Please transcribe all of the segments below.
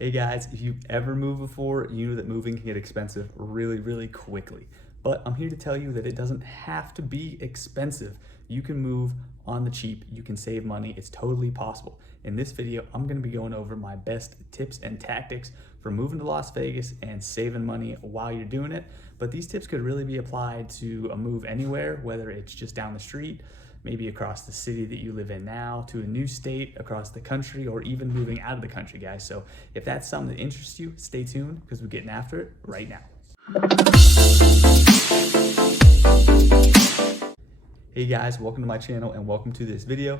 Hey guys, if you've ever moved before, you know that moving can get expensive really, really quickly. But I'm here to tell you that it doesn't have to be expensive. You can move on the cheap, you can save money, it's totally possible. In this video, I'm gonna be going over my best tips and tactics for moving to Las Vegas and saving money while you're doing it. But these tips could really be applied to a move anywhere, whether it's just down the street, maybe across the city that you live in now, to a new state, across the country, or even moving out of the country, guys. So if that's something that interests you, stay tuned because we're getting after it right now. Hey guys, welcome to my channel and welcome to this video.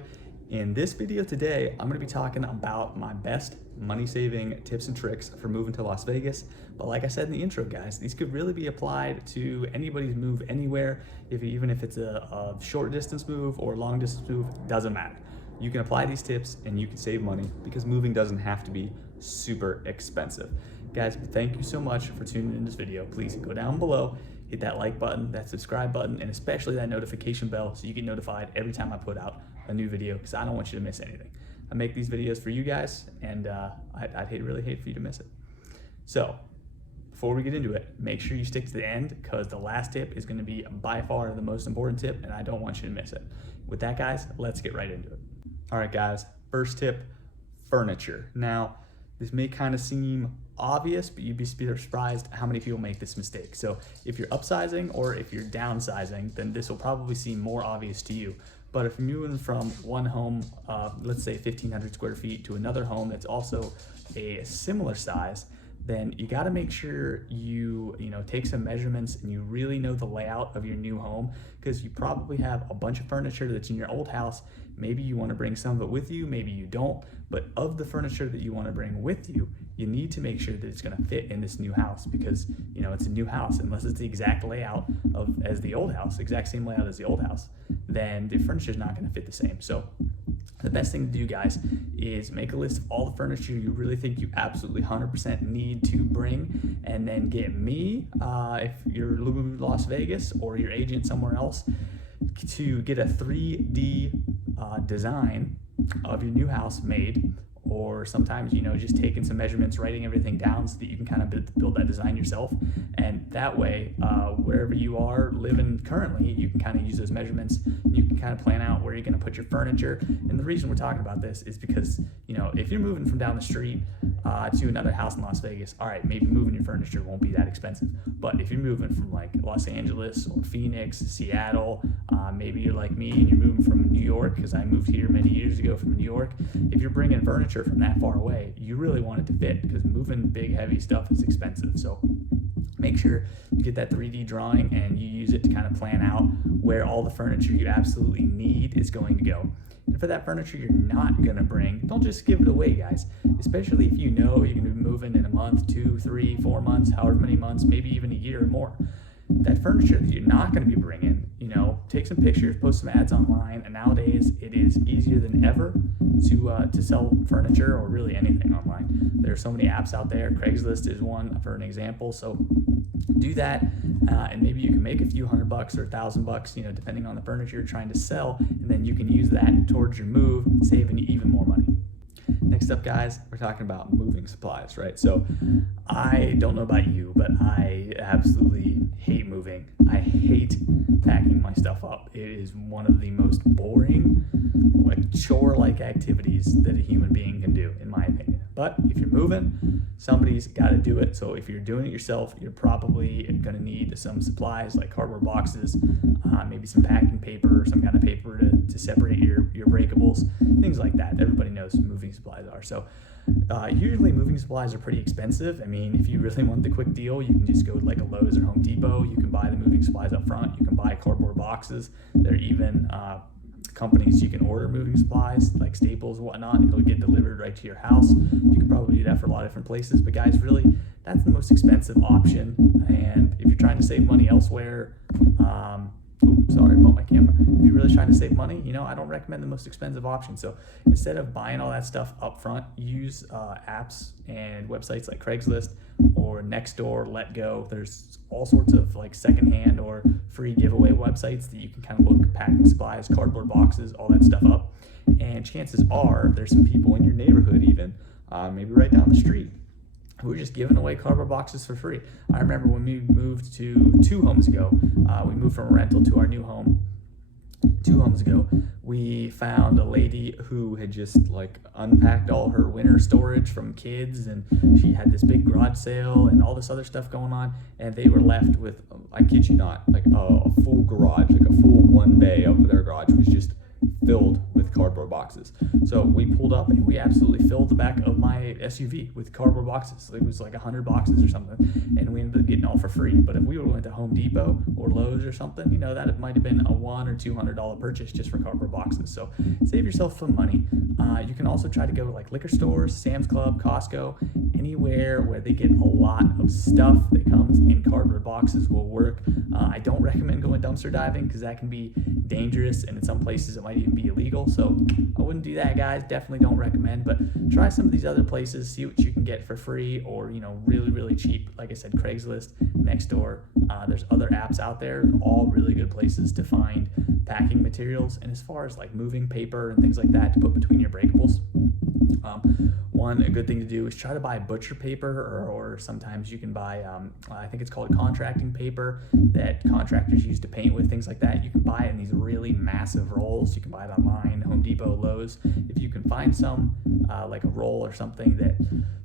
In this video today, I'm going to be talking about my best money saving tips and tricks for moving to Las Vegas. But like I said in the intro, guys, these could really be applied to anybody's move anywhere. Even if it's a short distance move or a long distance move, doesn't matter. You can apply these tips and you can save money because moving doesn't have to be super expensive. Guys, thank you so much for tuning in this video. Please go down below, hit that like button, that subscribe button, and especially that notification bell so you get notified every time I put out a new video because I don't want you to miss anything. I make these videos for you guys and I'd really hate for you to miss it. So before we get into it, make sure you stick to the end because the last tip is going to be by far the most important tip and I don't want you to miss it. With that, guys, let's get right into it. All right, guys, first tip, furniture. Now, this may kind of seem obvious, but you'd be surprised how many people make this mistake. So if you're upsizing or if you're downsizing, then this will probably seem more obvious to you. But if you're moving from one home, let's say 1,500 square feet, to another home that's also a similar size, then you got to make sure you take some measurements and you really know the layout of your new home, because you probably have a bunch of furniture that's in your old house. Maybe you want to bring some of it with you, maybe you don't, but of the furniture that you want to bring with you, you need to make sure that it's going to fit in this new house, because it's a new house. Unless it's the exact layout as the old house, exact same layout as the old house, then the furniture is not going to fit the same. So the best thing to do, guys, is make a list of all the furniture you really think you absolutely 100% need to bring, and then get me, if you're living in Las Vegas or your agent somewhere else, to get a 3D design of your new house made, or sometimes just taking some measurements, writing everything down so that you can kind of build that design yourself. And that way, wherever you are living currently, you can kind of use those measurements. You can kind of plan out where you're going to put your furniture. And the reason we're talking about this is because if you're moving from down the street to another house in Las Vegas, all right, maybe moving your furniture won't be that expensive. But if you're moving from like Los Angeles or Phoenix, Seattle, maybe you're like me and you're moving from New York, because I moved here many years ago from New York. If you're bringing furniture from that far away, you really want it to fit, because moving big heavy stuff is expensive. So make sure you get that 3D drawing and you use it to kind of plan out where all the furniture you absolutely need is going to go. And for that furniture you're not going to bring, don't just give it away, guys. Especially if you know you're going to be moving in a month, 2, 3, 4 months, however many months, maybe even a year or more. That furniture that you're not going to be bringing, take some pictures, post some ads online, and nowadays it is easier than ever to sell furniture or really anything online. There are so many apps out there. Craigslist is one for an example. So do that, and maybe you can make a few $100 or $1,000, depending on the furniture you're trying to sell, and then you can use that towards your move, saving you even more money. Next up, guys, we're talking about moving supplies, right? So I don't know about you, but I absolutely hate moving. I hate packing my stuff up. It is one of the most boring, chore-like activities that a human being can do, in my opinion. But if you're moving, somebody's got to do it. So if you're doing it yourself, you're probably going to need some supplies like cardboard boxes, maybe some packing paper or some kind of paper to separate your breakables, things like that. Everybody knows what moving supplies are. So usually moving supplies are pretty expensive. I mean, if you really want the quick deal, you can just go to like a Lowe's or Home Depot. You can buy the moving supplies up front. You can buy cardboard boxes. There are even companies you can order moving supplies like Staples and whatnot. It'll get delivered right to your house. You can probably do that for a lot of different places, but guys, really, that's the most expensive option. And if you're trying to save money elsewhere, sorry about my camera. If you're really trying to save money, I don't recommend the most expensive option. So instead of buying all that stuff up front, use apps and websites like Craigslist or Nextdoor, Let Go. There's all sorts of like secondhand or free giveaway websites that you can kind of look packing supplies, cardboard boxes, all that stuff up. And chances are there's some people in your neighborhood even, maybe right down the street, we were just giving away cardboard boxes for free. I remember when we moved to 2 homes ago, we moved from a rental to our new home 2 homes ago. We found a lady who had just like unpacked all her winter storage from kids, and she had this big garage sale and all this other stuff going on, and they were left with, I kid you not, like a full garage, like a full one bay of their garage was just filled with cardboard boxes. So we pulled up and we absolutely filled the back of my SUV with cardboard boxes. It was like 100 boxes or something, and we ended up getting all for free. But if we would have went to Home Depot or Lowe's or something, you know, that it might have been a $100 or $200 purchase just for cardboard boxes. So save yourself some money. You can also try to go to like liquor stores, Sam's Club, Costco, anywhere where they get a lot of stuff that comes in cardboard boxes will work. I don't recommend going dumpster diving because that can be dangerous, and in some places it might even be illegal. So I wouldn't do that, guys. Definitely don't recommend. But try some of these other places, see what you can get for free or, you know, really, really cheap. Like I said, Craigslist, Nextdoor. There's other apps out there, all really good places to find packing materials. And as far as like moving paper and things like that to put between your breakables, a good thing to do is try to buy butcher paper, or sometimes you can buy, I think it's called contracting paper that contractors use to paint with, things like that. You can buy it in these really massive rolls. You can buy it online, Home Depot, Lowe's. If you can find some, like a roll or something that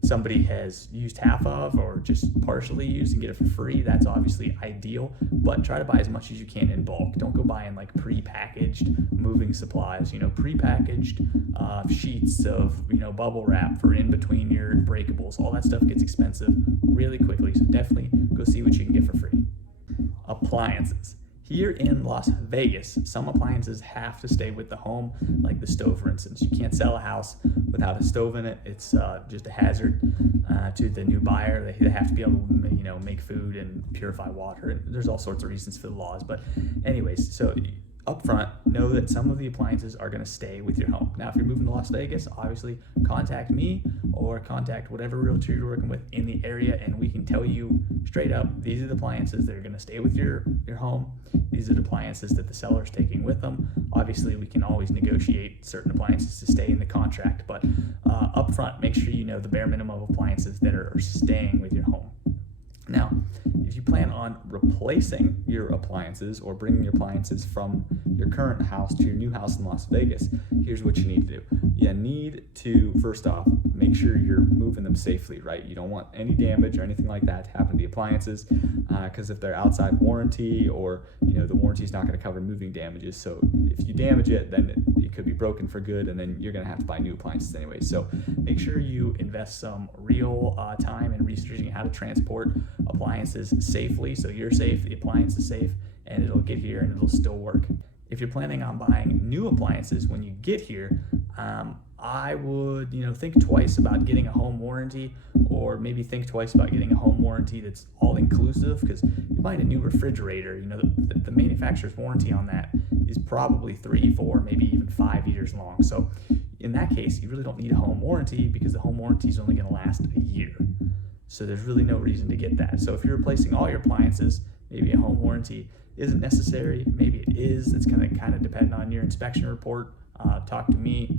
somebody has used half of or just partially used and get it for free, that's obviously ideal. But try to buy as much as you can in bulk. Don't go buying like pre-packaged moving supplies, you know, pre-packaged sheets of, you know, bubble wrap for in between your breakables. All that stuff gets expensive really quickly, so definitely go see what you can get for free. Appliances. Here in Las Vegas, some appliances have to stay with the home, like the stove, for instance. You can't sell a house without a stove in it. It's just a hazard to the new buyer. They have to be able to, you know, make food and purify water. And there's all sorts of reasons for the laws. But anyways, so up front, know that some of the appliances are going to stay with your home. Now, if you're moving to Las Vegas, obviously contact me or contact whatever realtor you're working with in the area, and we can tell you straight up, these are the appliances that are going to stay with your home. These are the appliances that the seller's taking with them. Obviously, we can always negotiate certain appliances to stay in the contract, but up front, make sure you know the bare minimum of appliances that are staying with your home. Now, if you plan on replacing your appliances or bringing your appliances from your current house to your new house in Las Vegas, here's what you need to do. You need to, first off, make sure you're moving them safely, right? You don't want any damage or anything like that to happen to the appliances, because if they're outside warranty, or, you know, the warranty is not going to cover moving damages. So if you damage it, then it could be broken for good, and then you're going to have to buy new appliances anyway. So make sure you invest some real time in researching how to transport appliances safely, so you're safe, the appliance is safe, and it'll get here and it'll still work. If you're planning on buying new appliances when you get here, I would, you know, think twice about getting a home warranty, or maybe think twice about getting a home warranty that's all inclusive, because you buy a new refrigerator, you know, the manufacturer's warranty on that is probably 3, 4, maybe even 5 years long. So in that case, you really don't need a home warranty, because the home warranty is only going to last a year. So there's really no reason to get that. So if you're replacing all your appliances, maybe a home warranty isn't necessary. Maybe it is. It's going to kind of depend on your inspection report. Talk to me.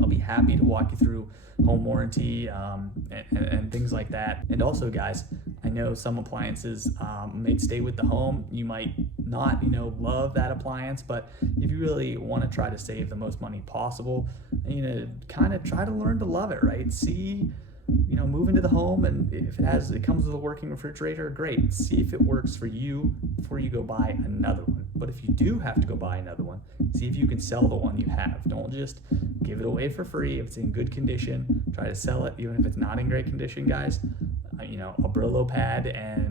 I'll be happy to walk you through home warranty and things like that. And also, guys, I know some appliances may stay with the home. You might not, you know, love that appliance, but if you really want to try to save the most money possible, you know, kind of try to learn to love it, right? See, you know, move into the home, and if it comes with a working refrigerator, great. See if it works for you before you go buy another one. But if you do have to go buy another one, see if you can sell the one you have. Don't just give it away for free. If it's in good condition, try to sell it, even if it's not in great condition, guys. You know, a Brillo pad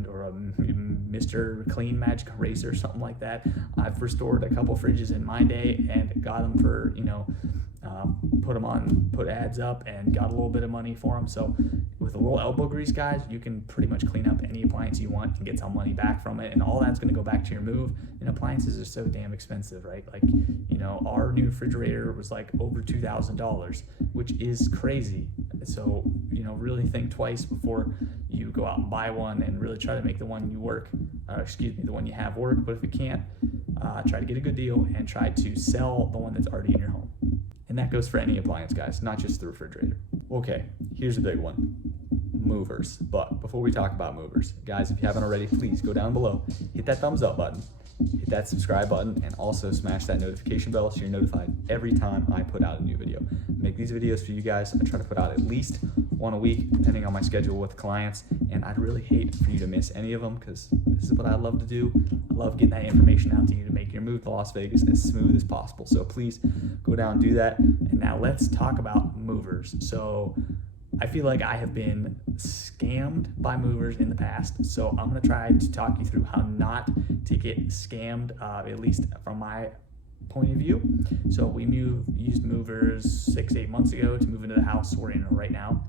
or a Mr. Clean Magic Eraser, something like that. I've restored a couple fridges in my day and got them for, you know, put ads up and got a little bit of money for them. So with a little elbow grease, guys, you can pretty much clean up any appliance you want and get some money back from it, and all that's going to go back to your move. And appliances are so damn expensive, right? Like, you know, our new refrigerator was like over $2,000, which is crazy. So, you know, really think twice before you go out and buy one, and really try to make the one the one you have work. But if you can't, try to get a good deal and try to sell the one that's already in your home. And that goes for any appliance, guys, not just the refrigerator. Okay, here's a big one. movers. But before we talk about movers, guys, if you haven't already, please go down below, hit that thumbs up button, hit that subscribe button, and also smash that notification bell so you're notified every time I put out a new video. I make these videos for you guys. I try to put out at least one a week, depending on my schedule with clients, and I'd really hate for you to miss any of them because this is what I love to do. I love getting that information out to you to make your move to Las Vegas as smooth as possible. So please go down and do that. And now let's talk about movers. So I feel like I have been scammed by movers in the past, so I'm going to try to talk you through how not to get scammed, at least from my point of view. So we used movers 6-8 months ago to move into the house we're in right now,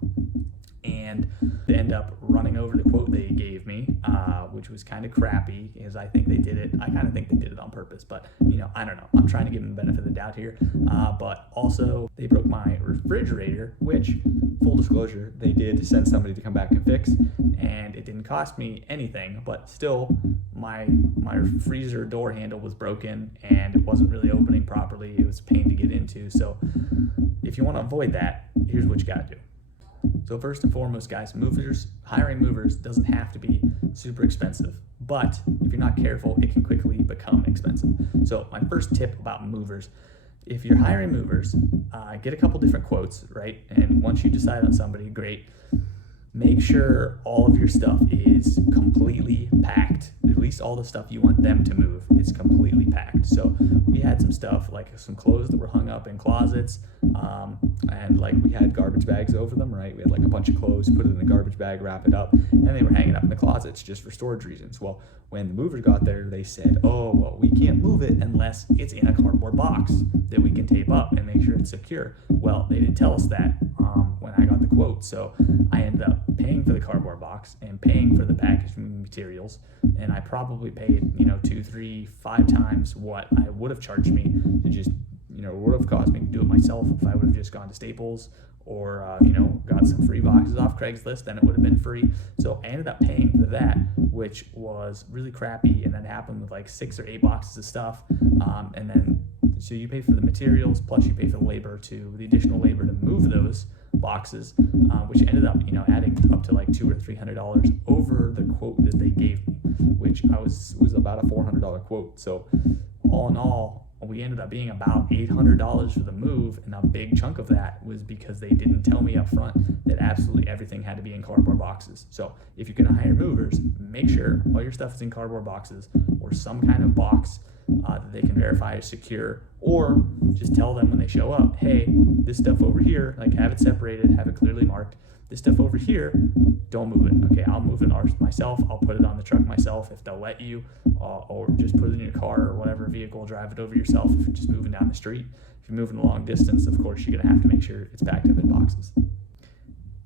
and they end up running over the quote they gave me, which was kind of crappy because I think they did it. I kind of think they did it on purpose, but I don't know. I'm trying to give them the benefit of the doubt here. But also they broke my refrigerator, which, full disclosure, they did send somebody to come back and fix, and it didn't cost me anything, but still my freezer door handle was broken and it wasn't really opening properly. It was a pain to get into. So if you want to avoid that, here's what you got to do. So first and foremost, guys, hiring movers doesn't have to be super expensive, but if you're not careful, it can quickly become expensive. So my first tip about movers, if you're hiring movers, get a couple different quotes, right? And once you decide on somebody, great. Make sure all of your stuff is completely packed. At least all the stuff you want them to move is completely packed. So we had some stuff like some clothes that were hung up in closets, and like we had garbage bags over them, right? We had like a bunch of clothes, put it in a garbage bag, wrap it up, and they were hanging up in the closets just for storage reasons. Well, when the movers got there, they said, oh, well, we can't move it unless it's in a cardboard box that we can tape up and make sure it's secure. Well, they didn't tell us that when I got the quote, so I ended up paying for the cardboard box and paying for the packaging materials, and I probably paid 2, 3, 5 times what I would have charged me to just would have cost me to do it myself if I would have just gone to Staples or got some free boxes off Craigslist. Then it would have been free. So I ended up paying for that, which was really crappy, and that happened with like 6 or 8 boxes of stuff, and then so you pay for the materials plus you pay for the additional labor to move those boxes, which ended up adding up to like $200 or $300 over the quote that they gave me, which was about a $400 quote. So all in all, we ended up being about $800 for the move, and a big chunk of that was because they didn't tell me up front that absolutely everything had to be in cardboard boxes. So if you're going to hire movers, make sure all your stuff is in cardboard boxes or some kind of box that they can verify is secure, or just tell them when they show up, hey, this stuff over here, like have it separated, have it clearly marked. This stuff over here, don't move it. Okay, I'll move it myself. I'll put it on the truck myself if they'll let you, or just put it in your car or whatever vehicle, drive it over yourself if you're just moving down the street. If you're moving a long distance, of course, you're gonna have to make sure it's packed up in boxes.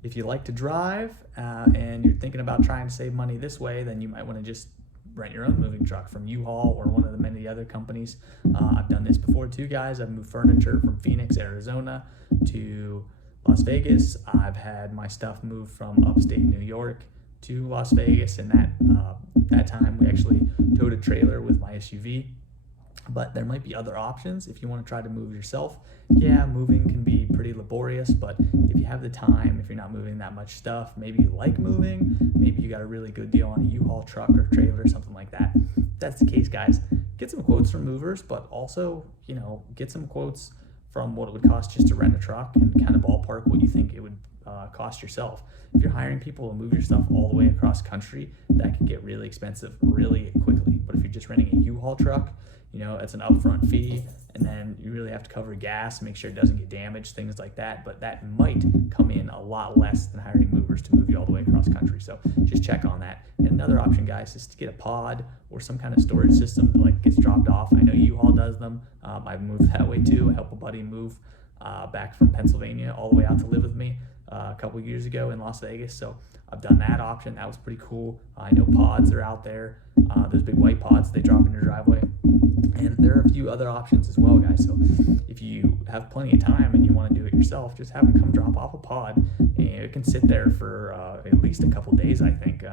If you like to drive and you're thinking about trying to save money this way, then you might wanna just rent your own moving truck from U-Haul or one of the many other companies. I've done this before too, guys. I've moved furniture from Phoenix, Arizona to Las Vegas. I've had my stuff moved from upstate New York to Las Vegas, and that time we actually towed a trailer with my SUV. But there might be other options if you want to try to move yourself. Yeah, moving can be pretty laborious, but if you have the time, if you're not moving that much stuff, maybe you like moving, maybe you got a really good deal on a U-Haul truck or trailer or something like that. If that's the case, guys, get some quotes from movers, but also, get some quotes from what it would cost just to rent a truck and kind of ballpark what you think it would cost yourself. If you're hiring people to move your stuff all the way across country, that can get really expensive really quickly. But if you're just renting a U-Haul truck, it's an upfront fee, and then you really have to cover gas, make sure it doesn't get damaged, things like that. But that might come in a lot less than hiring movers to move you all the way across country. So just check on that. And another option, guys, is to get a pod or some kind of storage system that gets dropped off. I know U-Haul does them. I've moved that way too. I helped a buddy move back from Pennsylvania all the way out to live with me a couple years ago in Las Vegas. So I've done that option. That was pretty cool. I know pods are out there. There's big white pods they drop in your driveway. And there are a few other options as well, guys. So if you have plenty of time and you want to do it yourself, just have them come drop off a pod. And it can sit there for at least a couple days, I think.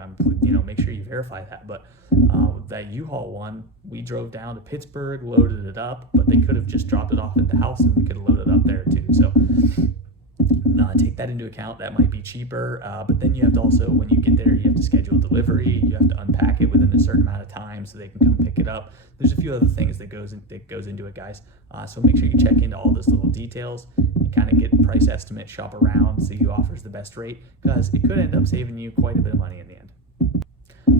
Make sure you verify that. But that U-Haul one, we drove down to Pittsburgh, loaded it up, but they could have just dropped it off at the house and we could have loaded it up there too. So Take that into account. That might be cheaper, but then you have to also, when you get there, you have to schedule delivery. You have to unpack it within a certain amount of time so they can come pick it up. There's a few other things that goes into it, guys. So make sure you check into all those little details and kind of get a price estimate, shop around, see who offers the best rate, because it could end up saving you quite a bit of money in the end.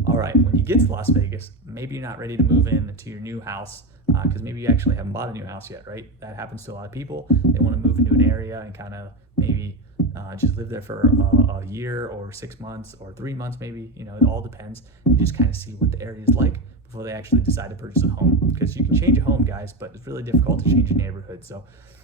All right, when you get to Las Vegas, maybe you're not ready to move in to your new house because maybe you actually haven't bought a new house yet, right? That happens to a lot of people. They want to move into an area and kind of maybe just live there for a year or 6 months or 3 months maybe. It all depends. And just kind of see what the area is like before they actually decide to purchase a home. Because you can change a home, guys, but it's really difficult to change a neighborhood. So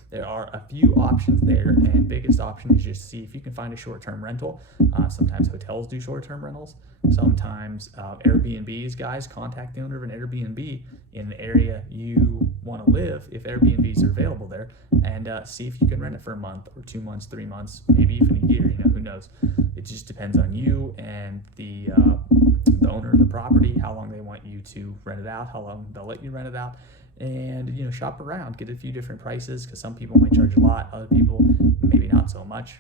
there are a few options there, and biggest option is just see if you can find a short-term rental. Sometimes hotels do short-term rentals. Sometimes Airbnbs, guys, contact the owner of an Airbnb in the area you want to live, if Airbnbs are available there, and see if you can rent it for a month or 2 months, 3 months, maybe even a year. Who knows? It just depends on you and the owner of the property, how long they want you to rent it out, how long they'll let you rent it out. And shop around, get a few different prices, because some people might charge a lot, other people maybe not so much.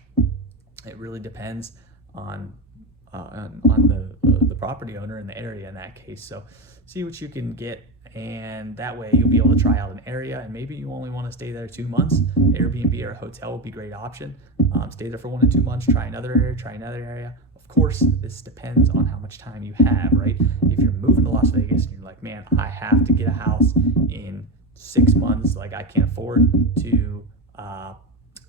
It really depends on the property owner in the area in that case. So see what you can get, and that way you'll be able to try out an area. And maybe you only want to stay there 2 months. Airbnb or a hotel would be a great option. Stay there for 1 to 2 months, try another area. Of course, this depends on how much time you have, right? If you're moving to Las Vegas and you're like, man, I have to get a house in 6 months, like I can't afford to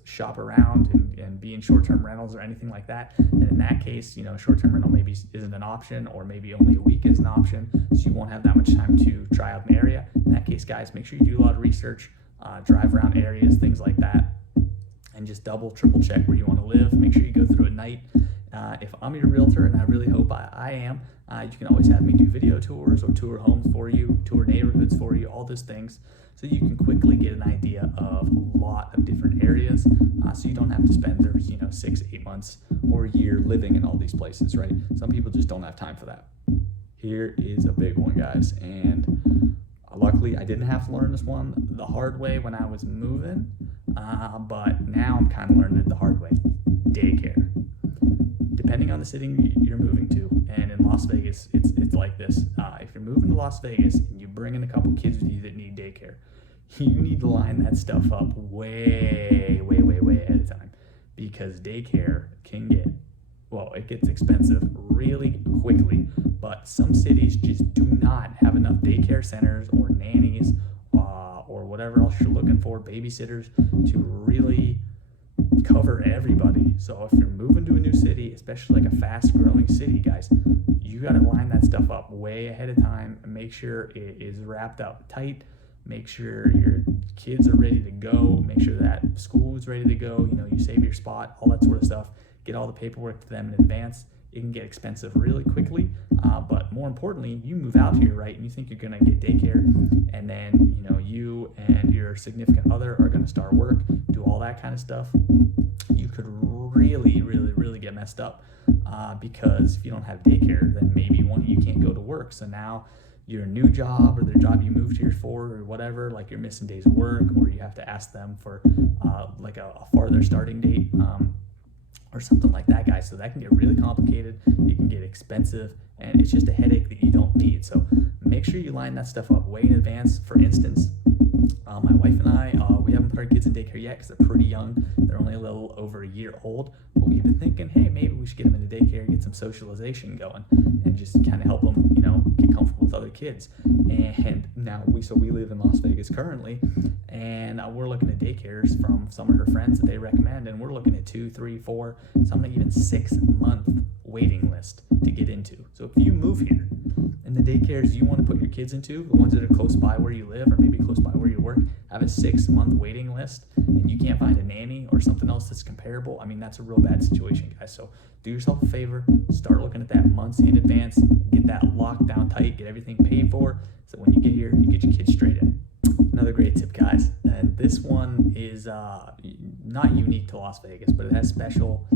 shop around and be in short-term rentals or anything like that, and in that case, short-term rental maybe isn't an option, or maybe only a week is an option, so you won't have that much time to try out an area. In that case, guys, make sure you do a lot of research, drive around areas, things like that, and just double, triple check where you want to live. Make sure you go through at night. If I'm your realtor, and I really hope I am, you can always have me do video tours or tour homes for you, tour neighborhoods for you, all those things, so you can quickly get an idea of a lot of different areas, so you don't have to spend 6, 8 months or a year living in all these places, right? Some people just don't have time for that. Here is a big one, guys, and luckily I didn't have to learn this one the hard way when I was moving, but now I'm kind of learning it the hard way. Daycare. Depending on the city you're moving to, and in Las Vegas, it's like this. If you're moving to Las Vegas and you bring in a couple kids with you that need daycare, you need to line that stuff up way ahead of time, because daycare it gets expensive really quickly. But some cities just do not have enough daycare centers or nannies or whatever else you're looking for, babysitters, to really cover everybody. So if you're moving to a new city, especially like a fast-growing city, guys, you got to line that stuff up way ahead of time and make sure it is wrapped up tight. Make sure your kids are ready to go. Make sure that school is ready to go. You save your spot, all that sort of stuff. Get all the paperwork to them in advance. It can get expensive really quickly, but more importantly, you move out here, right, and you think you're going to get daycare, and then you and your significant other are going to start work, do all that kind of stuff. You could really get messed up, because if you don't have daycare, then maybe one of you can't go to work. So now your new job or the job you moved here for or whatever, like you're missing days of work, or you have to ask them for like a farther starting date, or something like that, guys. So that can get really complicated. It can get expensive, and it's just a headache that you don't need. So make sure you line that stuff up way in advance. For instance, my wife and I, we haven't put our kids in daycare yet because they're pretty young. They're only a little over a year old, but we've been thinking, hey, maybe we should get them into daycare, get some socialization going, and just kind of help them, get comfortable with other kids. And now we live in Las Vegas currently, and we're looking at daycares from some of her friends that they recommend, and we're looking at 2, 3, 4, something even 6-month waiting list to get into. So if you move here and the daycares you want to put your kids into, the ones that are close by where you live or maybe close by where you work, have a 6-month waiting list, and you can't find a nanny or something else that's comparable, that's a real bad situation, guys. So do yourself a favor, start looking at that months in advance, get that locked down tight, get everything paid for, so when you get here, you get your kids straight in. Another great tip, guys, and this one is not unique to Las Vegas, but it has special,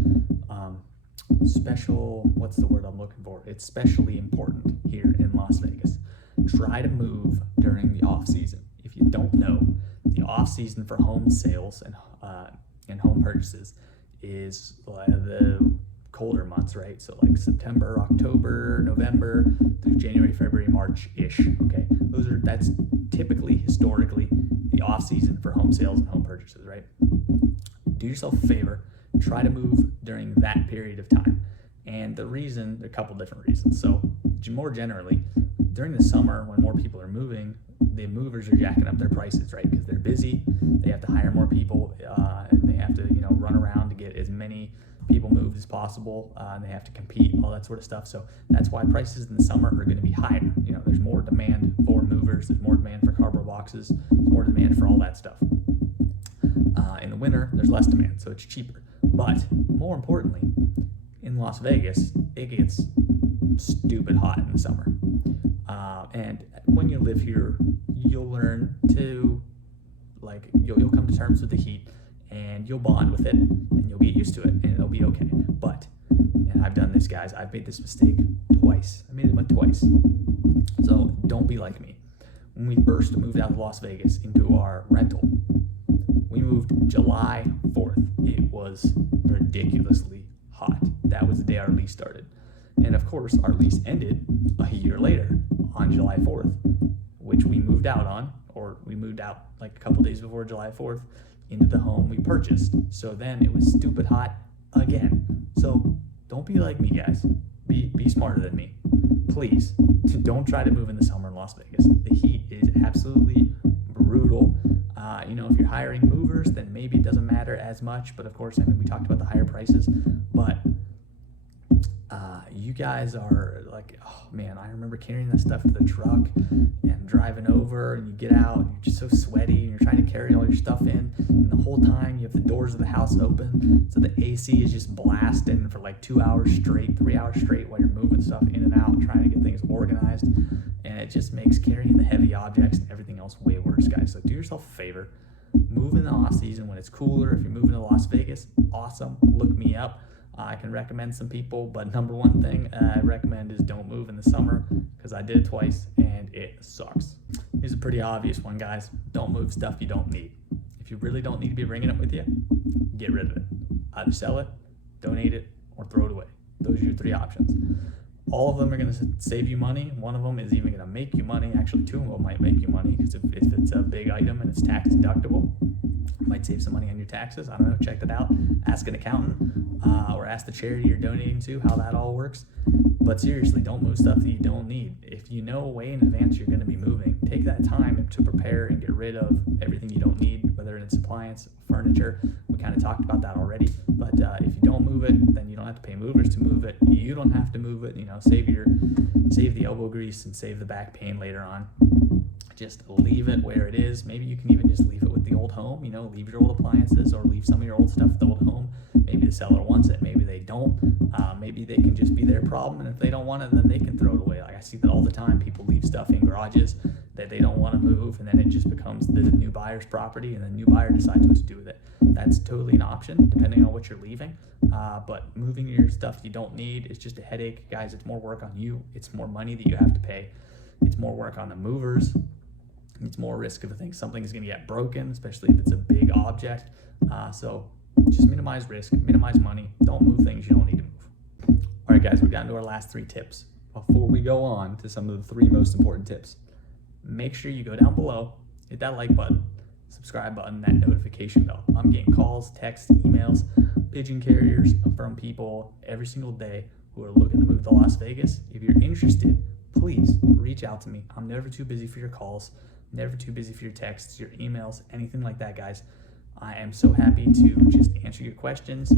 what's the word I'm looking for? It's specially important here in Las Vegas. Try to move during the off season. If you don't know, the off season for home sales and home purchases is the colder months, right? So like September, October, November through January, February, March-ish, okay? That's typically, historically, the off season for home sales and home purchases, right? Do yourself a favor, try to move during that period of time. And there are a couple different reasons. So more generally, during the summer when more people are moving, the movers are jacking up their prices, right? Because they're busy, they have to hire more people, and they have to, run around to get as many people moved as possible, and they have to compete, all that sort of stuff. So that's why prices in the summer are going to be higher. There's more demand for movers, there's more demand for cardboard boxes, there's more demand for all that stuff. In the winter, there's less demand, so it's cheaper. But more importantly, in Las Vegas, it gets stupid hot in the summer. And when you live here, you'll learn to, you'll come to terms with the heat, and you'll bond with it, and you'll get used to it, and it'll be okay. But, and I've done this, guys, I've made this mistake twice. I made it twice. So don't be like me. When we first moved out of Las Vegas into our rental, we moved July 4th. It was ridiculously hot. That was the day our lease started. And of course, our lease ended a year later on July 4th, which we moved out on, or we moved out like a couple days before July 4th into the home we purchased. So then it was stupid hot again. So don't be like me, guys. Be smarter than me. Please, don't try to move in the summer in Las Vegas. The heat is absolutely brutal. If you're hiring movers, then maybe it doesn't matter as much. But of course, we talked about the higher prices. But you guys are like, oh man, I remember carrying that stuff to the truck and driving over, and you get out and you're just so sweaty, and you're trying to carry all your stuff in, and the whole time you have the doors of the house open, so the AC is just blasting for like 2 hours straight, 3 hours straight, while you're moving stuff in and out and trying to get things organized, and it just makes carrying the heavy objects and everything else way worse, guys. So do yourself a favor, move in the off season when it's cooler. If you're moving to Las Vegas, awesome, look me up. I can recommend some people, but number one thing I recommend is don't move in the summer, because I did it twice and it sucks. Here's a pretty obvious one, guys. Don't move stuff you don't need. If you really don't need to be bringing it with you, get rid of it. Either sell it, donate it, or throw it away. Those are your three options. All of them are going to save you money. One of them is even going to make you money. Actually, two of them might make you money, because if it's a big item and it's tax deductible, it might save some money on your taxes. I don't know. Check that out. Ask an accountant or ask the charity you're donating to how that all works. But seriously, don't move stuff that you don't need. If you know way in advance you're going to be moving, take that time to prepare and get rid of everything you don't need, whether it's appliance, furniture. We kind of talked about that already. But if you don't move it, then you don't have to pay movers to move it. You don't have to move it. Save the elbow grease and save the back pain later on. Just leave it where it is. Maybe you can even just leave it with the old home. Leave your old appliances or leave some of your old stuff at the old home. Maybe the seller wants it. Maybe they don't. Maybe they can just be their problem, and if they don't want it, then they can throw it away. Like I see that all the time. People leave stuff in garages that they don't want to move, and then it just becomes the new buyer's property, and the new buyer decides what to do with it. That's totally an option, depending on what you're leaving. But moving your stuff you don't need is just a headache. Guys, it's more work on you. It's more money that you have to pay. It's more work on the movers. It's more risk of something's going to get broken, especially if it's a big object. So just minimize risk, minimize money. Don't move things you don't need to move. All right, guys, we're down to our last three tips. Before we go on to some of the three most important tips, make sure you go down below, hit that like button, subscribe button, that notification bell. I'm getting calls, texts, emails, pigeon carriers from people every single day who are looking to move to Las Vegas. If you're interested, please reach out to me. I'm never too busy for your calls, never too busy for your texts, your emails, anything like that, guys. I am so happy to just answer your questions.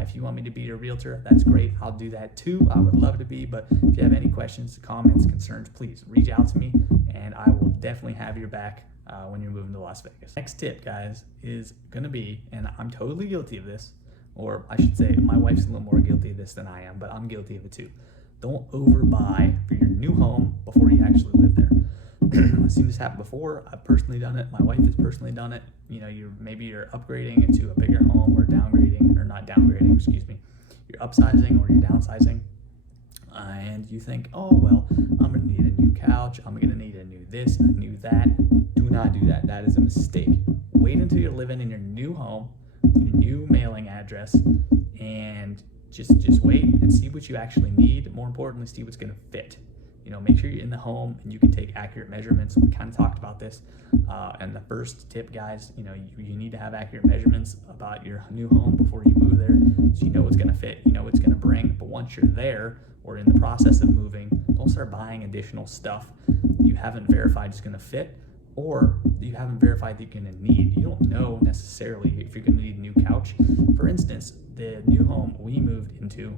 If you want me to be your realtor, that's great. I'll do that too. I would love to be, but if you have any questions, comments, concerns, please reach out to me, and I will definitely have your back when you're moving to Las Vegas. Next tip, guys, is going to be, and I'm totally guilty of this, or I should say my wife's a little more guilty of this than I am, but I'm guilty of it too. Don't overbuy for your new home before you actually live there. I've seen this happen before. I've personally done it. My wife has personally done it. Maybe you're upgrading into a bigger home, or downgrading, or not downgrading, excuse me. You're upsizing or you're downsizing, and you think, oh well, I'm gonna need a new couch. I'm gonna need a new this, a new that. Do not do that. That is a mistake. Wait until you're living in your new home. your new mailing address, and just wait and see what you actually need. More importantly, see what's going to fit. Make sure you're in the home and you can take accurate measurements. We kind of talked about this. And the first tip, guys, you need to have accurate measurements about your new home before you move there, so you know what's going to fit, you know what's going to bring. But once you're there or in the process of moving, don't start buying additional stuff you haven't verified is going to fit, or you haven't verified that you're going to need. You don't know necessarily if you're going to need a new couch. For instance, the new home we moved into,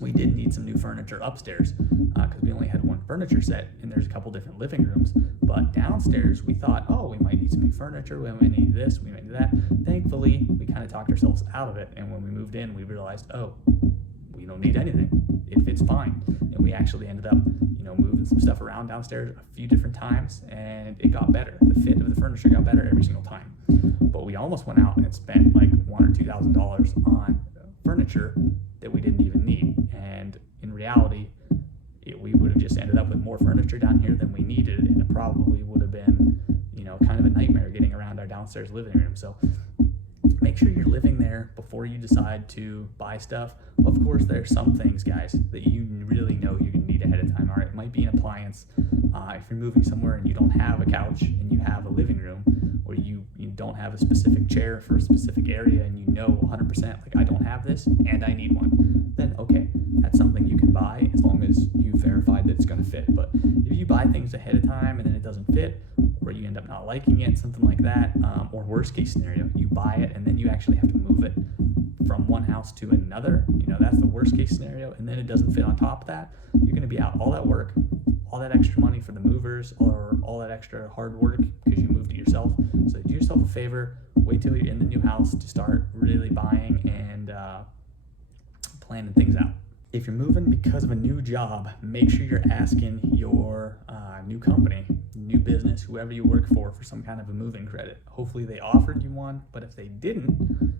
we did need some new furniture upstairs because we only had one furniture set, and there's a couple different living rooms. But downstairs, we thought, oh, we might need some new furniture, we might need this, we might need that. Thankfully, we kind of talked ourselves out of it, and when we moved in, we realized, oh, we don't need anything. It fits fine. And we actually ended up, moving some stuff around downstairs a few different times, and it got better. The fit of the furniture got better every single time. But we almost went out and spent like $1,000 or $2,000 on furniture that we didn't even need. And in reality, we would have just ended up with more furniture down here than we needed, and it probably would have been, kind of a nightmare getting around our downstairs living room. So make sure you're living there before you decide to buy stuff. Of course, there's some things, guys, that you really know you're going to need ahead of time. All right, it might be an appliance. If you're moving somewhere and you don't have a couch and you have a living room, or you don't have a specific chair for a specific area, and 100%, like, I don't have this and I need one, then okay, that's something you can buy as long as you verified that it's going to fit. But if you buy things ahead of time and then it doesn't fit, or you end up not liking it, something like that, or worst case scenario, you buy it and then you actually have to move it from one house to another, that's the worst case scenario, and then it doesn't fit on top of that, you're going to be out all that work, all that extra money for the movers, or all that extra hard work because you moved it yourself. So do yourself a favor, wait till you're in the new house to start really buying and planning things out. If you're moving because of a new job, make sure you're asking your new company, new business, whoever you work for some kind of a moving credit. Hopefully they offered you one, but if they didn't,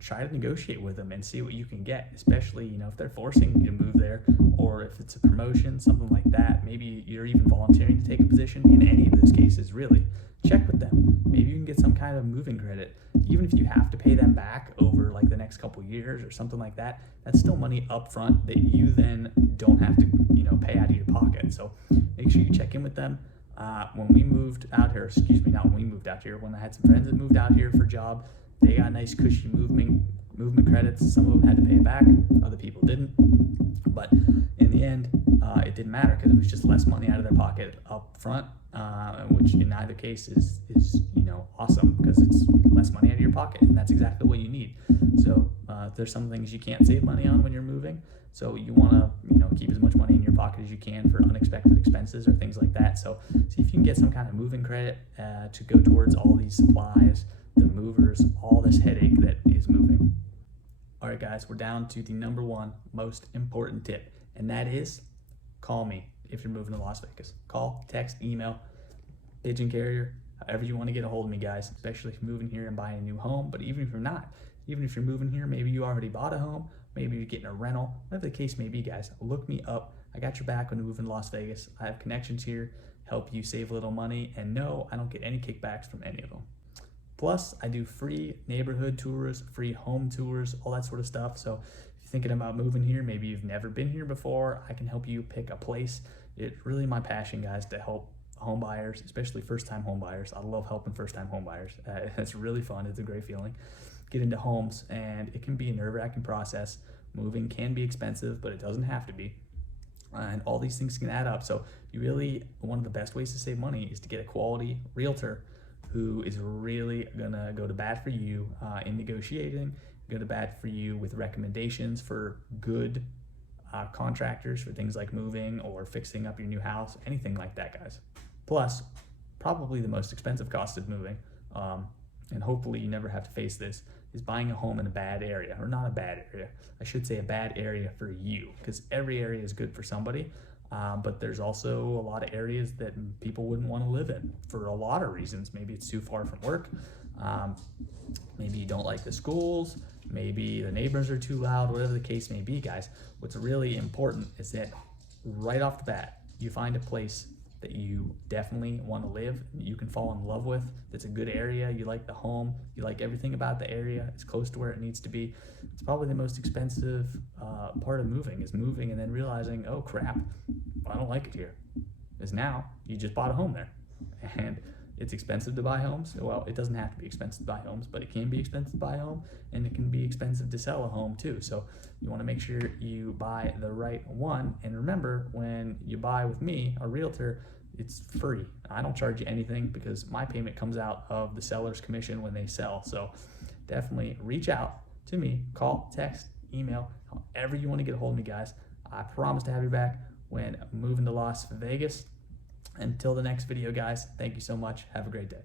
try to negotiate with them and see what you can get, especially, if they're forcing you to move there, or if it's a promotion, something like that. Maybe you're even volunteering to take a position. In any of those cases, really, check with them. Maybe you can get some kind of moving credit. Even if you have to pay them back over like the next couple years or something like that, that's still money up front that you then don't have to, pay out of your pocket. So make sure you check in with them. When we moved out here, not when we moved out here, when I had some friends that moved out here for a job, they got nice cushy movement credits. Some of them had to pay it back, other people didn't. But in the end, it didn't matter because it was just less money out of their pocket up front, which in either case is awesome because it's less money out of your pocket, and that's exactly what you need. So there's some things you can't save money on when you're moving, so you want to keep as much money in your pocket as you can for unexpected expenses or things like that. So see if you can get some kind of moving credit to go towards all these supplies, the movers, all this headache that is moving. All right, guys, we're down to the number one most important tip, and that is call me if you're moving to Las Vegas. Call, text, email, pigeon carrier, however you want to get a hold of me, guys, especially if you're moving here and buying a new home. But even if you're not, even if you're moving here, maybe you already bought a home, maybe you're getting a rental, whatever the case may be, guys, look me up. I got your back when you move in Las Vegas. I have connections here, help you save a little money, and no, I don't get any kickbacks from any of them. Plus, I do free neighborhood tours, free home tours, all that sort of stuff. So if you're thinking about moving here, maybe you've never been here before, I can help you pick a place. It's really my passion, guys, to help home buyers, especially first-time home buyers. I love helping first-time home buyers. It's really fun. It's a great feeling. Get into homes, and it can be a nerve-wracking process. Moving can be expensive, but it doesn't have to be. And all these things can add up. So one of the best ways to save money is to get a quality realtor who is really gonna go to bat for you in negotiating, go to bat for you with recommendations for good contractors for things like moving or fixing up your new house, anything like that, guys. Plus, probably the most expensive cost of moving, and hopefully you never have to face this, is buying a home in a bad area, or not a bad area. I should say a bad area for you, because every area is good for somebody. But there's also a lot of areas that people wouldn't want to live in for a lot of reasons. Maybe it's too far from work. Maybe you don't like the schools. Maybe the neighbors are too loud, whatever the case may be, guys. What's really important is that right off the bat, you find a place that you definitely want to live, you can fall in love with, that's a good area, you like the home, you like everything about the area, it's close to where it needs to be. It's probably the most expensive part of moving, is moving and then realizing, oh crap, I don't like it here. Is now you just bought a home there. And it's expensive to buy homes. Well, it doesn't have to be expensive to buy homes, but it can be expensive to buy a home, and it can be expensive to sell a home too. So you want to make sure you buy the right one. And remember, when you buy with me, a realtor, it's free. I don't charge you anything because my payment comes out of the seller's commission when they sell. So definitely reach out to me, call, text, email, however you want to get a hold of me, guys. I promise to have your back when moving to Las Vegas. Until the next video, guys, thank you so much. Have a great day.